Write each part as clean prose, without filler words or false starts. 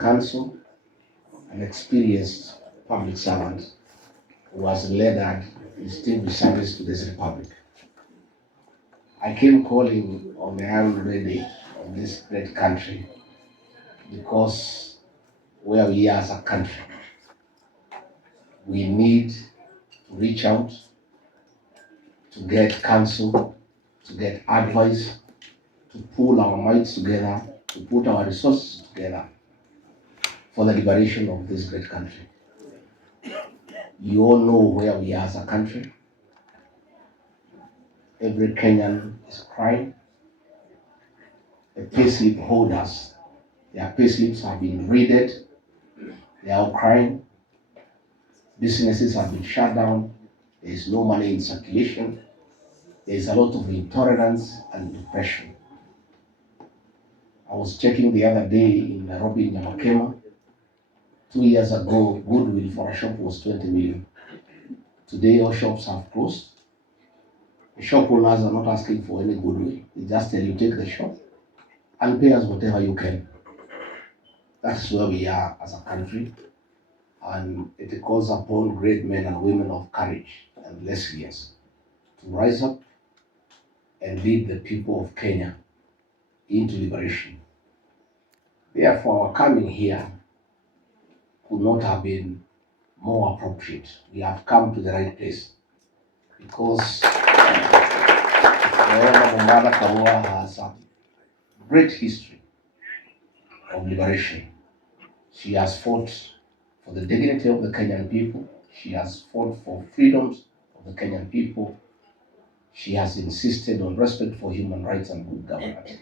Council, an experienced public servant who has rendered distinguished service to this republic. I came calling on the Iron Lady of this great country because where we are as a country, we need to reach out to get counsel, to get advice, to pull our minds together, to put our resources together for the liberation of this great country. You all know where we are as a country. Every Kenyan is crying. The payslip holders, their payslips have been raided. They are all crying. Businesses have been shut down. There is no money in circulation. There is a lot of intolerance and depression. I was checking the other day in Nairobi, in Nyamakema. 2 years ago, goodwill for a shop was 20 million. Today, all shops have closed. The shop owners are not asking for any goodwill. They just tell you, take the shop and pay us whatever you can. That's where we are as a country. And it calls upon great men and women of courage and resilience to rise up and lead the people of Kenya into liberation. Therefore, our coming here could not have been more appropriate. We have come to the right place because the Honorable Mother Karua has a great history of liberation. She has fought for the dignity of the Kenyan people. She has fought for freedoms of the Kenyan people. She has insisted on respect for human rights and good governance.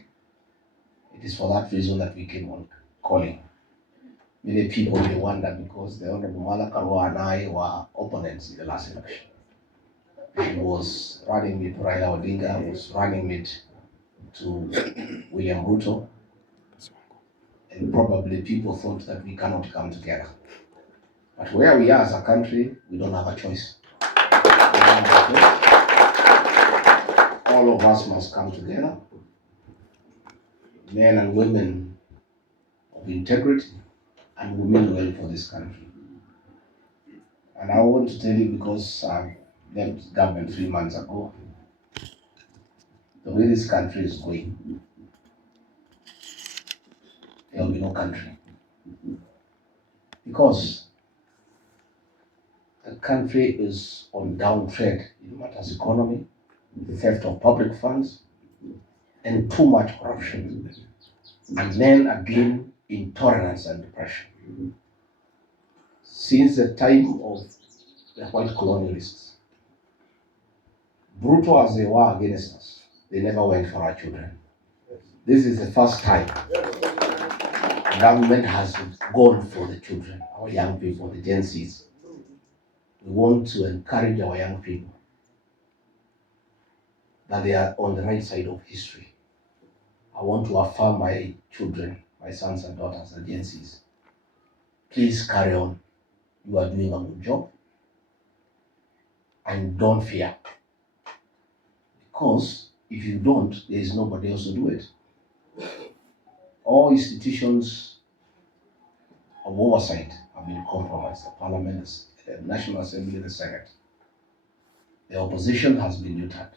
It is for that reason that we came on calling. Many people may wonder because the Honorable Mother Karua and I were opponents in the last election. She was running mate to Raila Odinga, was running mate to William Ruto, and probably people thought that we cannot come together. But where we are as a country, we don't have a choice. All of us must come together, men and women of integrity and women well for this country. And I want to tell you, because I left government 3 months ago, the way this country is going, there will be no country. Because the country is on downtrend in matters economy, the theft of public funds, and too much corruption. And then again, intolerance and depression. Since the time of the white colonialists, brutal as they were against us, they never went for our children. This is the first time the government has gone for the children, our young people, the Gen Zs. We want to encourage our young people that they are on the right side of history. I want to affirm my children, my sons and daughters, the Gen Zs. Please carry on. You are doing a good job. And don't fear. Because if you don't, there is nobody else to do it. All institutions of oversight have been compromised. The Parliament, the National Assembly, the Senate. The opposition has been neutered.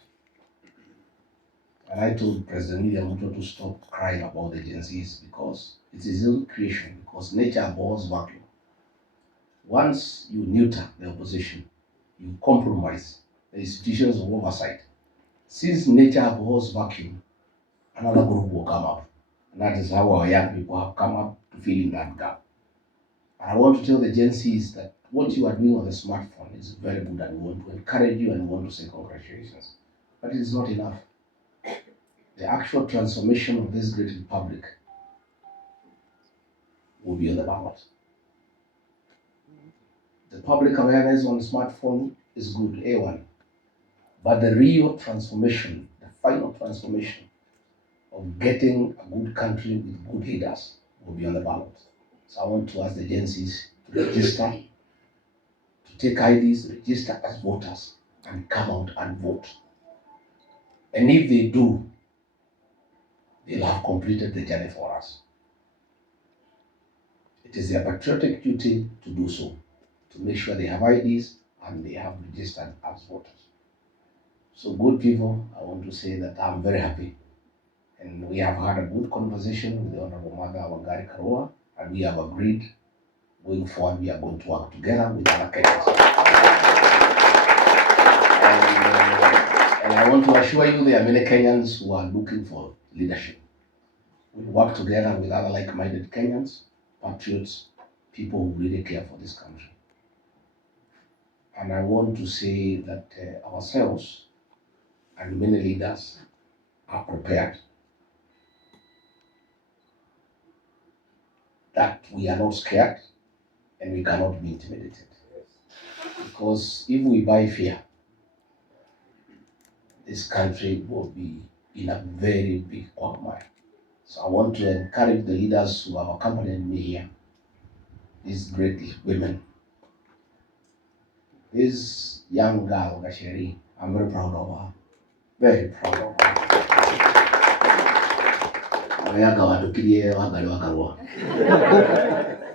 And I told President William Ruto to stop crying about the Gen Zs because it is his own creation, because nature abhors vacuum. Once you neuter the opposition, you compromise the institutions of oversight. Since nature abhors vacuum, another group will come up. And that is how our young people have come up to fill in that gap. And I want to tell the Gen Zs that what you are doing on the smartphone is very good, and we want to encourage you and we want to say congratulations. But it is not enough. The actual transformation of this great republic will be on the ballot. The public awareness on smartphone is good, A1. But the real transformation, the final transformation of getting a good country with good leaders will be on the ballot. So I want to ask the agencies to register, to take IDs, register as voters, and come out and vote. And if they do, they'll have completed the journey for us. It is their patriotic duty to do so, to make sure they have IDs and they have registered as voters. So good people, I want to say that I'm very happy. And we have had a good conversation with the Honorable Mother Wangari Karua, and we have agreed going forward we are going to work together with other Kenyans. And I want to assure you there are many Kenyans who are looking for leadership. We work together with other like-minded Kenyans, patriots, people who really care for this country. And I want to say that ourselves and many leaders are prepared, that we are not scared and we cannot be intimidated. Because if we buy fear, this country will be in a very big quagmire. So I want to encourage the leaders who have accompanied me here, these great women. This young girl, Gasheri, I'm very proud of her. Very proud of her.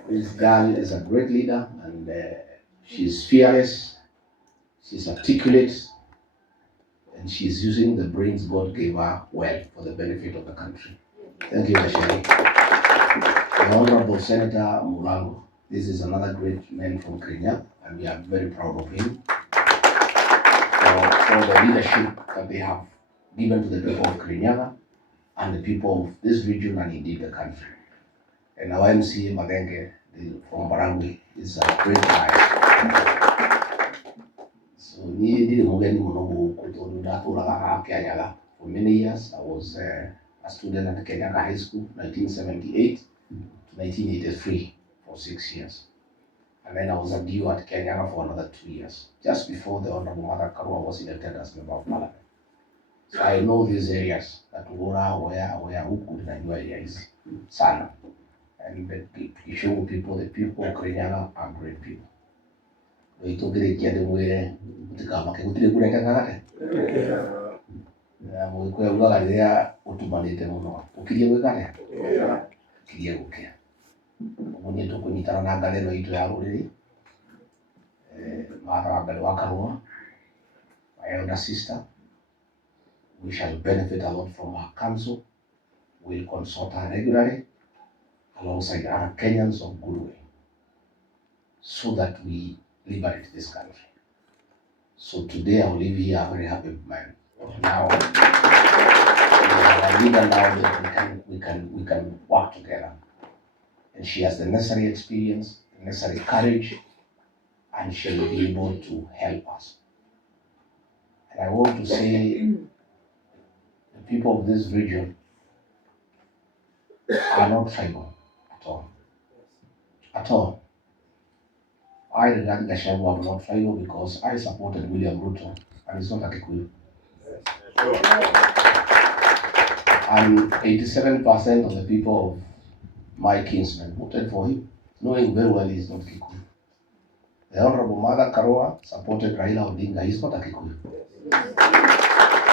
This girl is a great leader, and she's fearless, she's articulate, and she's using the brains God gave her well for the benefit of the country. Thank you, Ashari. The Honorable Senator Mulango, this is another great man from Kenya, and we are very proud of him for the leadership that they have given to the people of Kenya and the people of this region and indeed the country. And our MCA Magenge from Barangui is a great guy. So for many years I was a student at Kenyaga High School, 1978 to 1983 for 6 years. And then I was a DO at Kenyaga for another 2 years, just before the Honorable Mother Karua was elected as Member of Parliament. So I know these areas, that Ugora, where Uku, and your areas, Sana. And you show people, the people of Kenyaga are great people. We took it at the way to come back to the Gureka. We go there, Utumanite Mono, Ukiya, Kiya. When you took Nitana Galero to Already, Mara Galwakaroa, my elder sister, we shall benefit a lot from our council. We'll consult her regularly alongside other Kenyans of goodwill, so that we liberate this country. So today I will leave here a very happy man. Now, we are a leader now that we can work together. And she has the necessary experience, the necessary courage, and she will be able to help us. And I want to say, the people of this region are not tribal at all. At all. I regard Gachagua as not tribal because I supported William Ruto, and it's not a Kikuyu. And 87% of the people of my kinsmen voted for him, knowing very well he's not Kikuyu. The Honorable Mother Karua supported Raila Odinga, he's not a Kikuyu.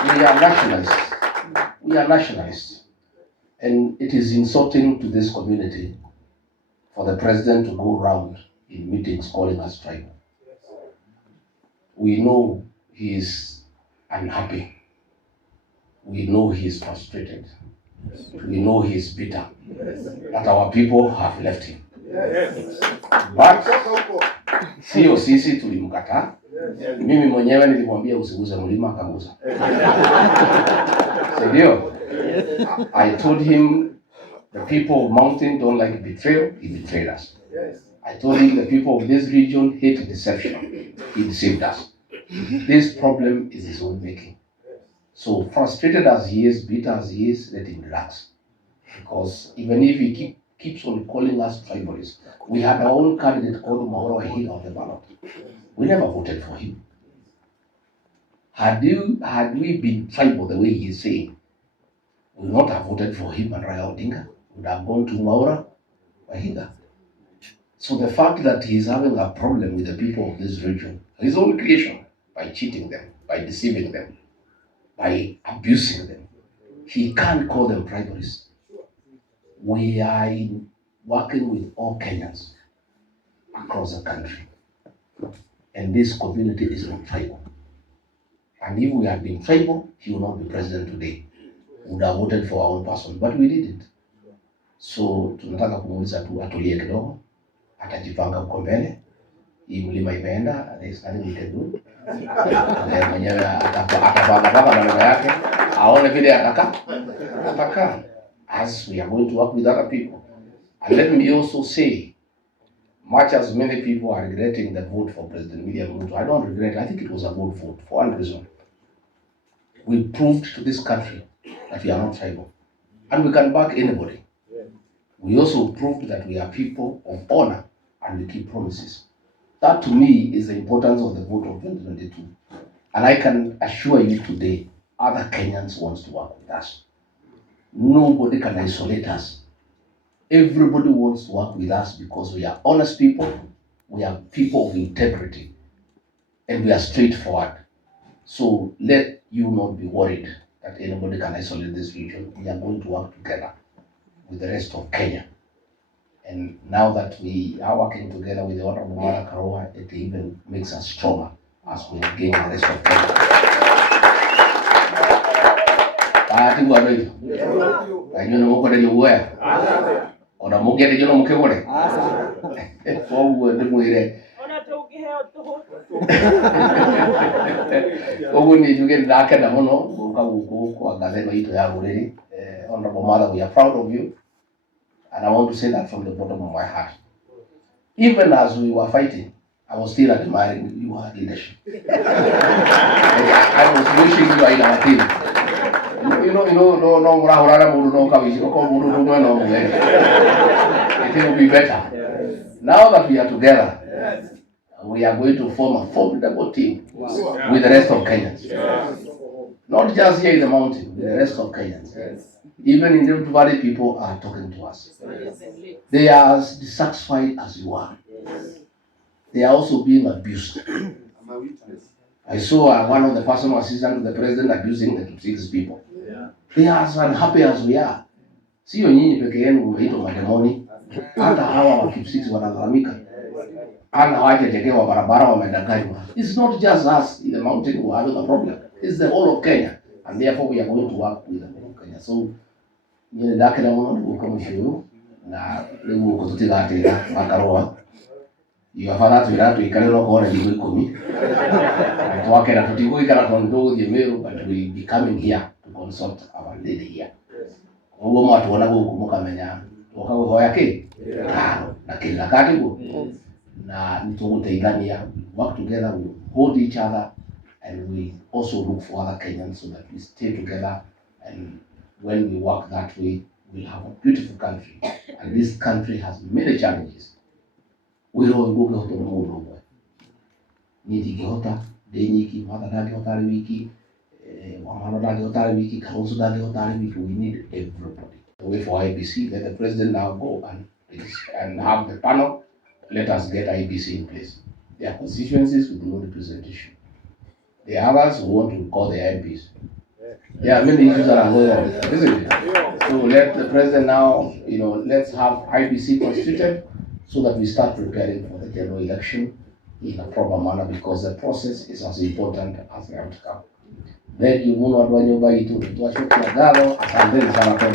We are nationalists. We are nationalists. And it is insulting to this community for the president to go around in meetings calling us tribal. We know he is unhappy. We know he is frustrated. We know he is bitter that our people have left him. But sio sisi tulimkataa. Mimi mwenyewe nilimwambia usiguze mlima akaguza. Ndio. I told him the people of mountain don't like betrayal, he betrayed us. I told him the people of this region hate deception, he deceived us. This problem is his own making. So frustrated as he is, bitter as he is, let him relax. Because even if he keeps on calling us tribalists, we had our own candidate called Mauro Ahila on the ballot. We never voted for him. Had we been tribal the way he is saying, we would not have voted for him and Raila Odinga. We would have gone to Maura Ahila. So the fact that he is having a problem with the people of this region, his own creation, by cheating them, by deceiving them, by abusing them, he can't call them tribalists. We are in working with all Kenyans across the country. And this community is not tribal. And if we had been tribal, he would not be president today. We would have voted for our own person, but we didn't. So tunataka kumuuliza tu atulie kidogo, atajipanga huko mbele. Hii mlima imeenda, there is nothing we can do. Mwenyewe atapanga maneno yake, aone vile ataka. As we are going to work with other people. And let me also say, much as many people are regretting the vote for President William Ruto, I don't regret. I think it was a good vote for one reason. We proved to this country that we are not tribal, and we can back anybody. We also proved that we are people of honor and we keep promises. That to me is the importance of the vote of 2022. And I can assure you today, other Kenyans want to work with us. Nobody can isolate us. Everybody wants to work with us because we are honest people, we are people of integrity, and we are straightforward. So let you not be worried that anybody can isolate this region. We are going to work together with the rest of Kenya. And now that we are working together with the Honorable Mara Karua, it even makes us stronger as we engage the rest of Kenya. I think we are ready. I don't know what you wear. Or a mugger, you know, Mukore. Forward the way. Oh, we need to get back at the Mono, who are already. Honorable Mother, we are proud of you. And I want to say that from the bottom of my heart. Even as we were fighting, I was still admiring your leadership. I was wishing you were in our team. It will be better. Now that we are together, we are going to form a formidable team with the rest of Kenyans. Not just here in the mountain, with the rest of Kenyans. Even in the valley, people are talking to us. They are as dissatisfied as you are. They are also being abused. I saw one of the personal assistants to the president abusing the six people. They are as unhappy as we are. Sio nyinyi peke yenu mmeitwa mademoni. Hata hawa wa Kipsix wanalalamika. Hana hawajajengewa barabara wamedanganywa. It's not just us in the mountain who are having a problem. It's the whole of Kenya. And therefore we are going to work with the whole of Kenya. So nyine dakira muno ndukamushiru na lewu kututigate makaroa. Iyo afadhali tuiratu ikalero kone ligo ikumi. Twakera tutigo ikara tondo thiemeru, but we will be coming here to consult our lady here. Ugo mwatu wana guku mukamenya wakaguhoya ki na kila katibu na nituguteithania, work together, we hold each other, and we also look for other Kenyans so that we stay together. And when we work that way, we'll have a beautiful country. And this country has many challenges. We don't go to the moon. Niti Gihota, Deniki, Matadaki Hotari Wiki, Wamanodaki Hotari Wiki, Karosu Daki Hotari Wiki. We need everybody. Wait for IBC, let the president now go and have the panel. Let us get IBC in place. There are constituencies with no representation. The others who want to call the MPs. There are many issues that are going on, isn't it? So let the president now, let's have IBC constituted so that we start preparing for the general election in a proper manner, because the process is as important as the outcome. Then you will not want to buy it to the asanteni sana kwa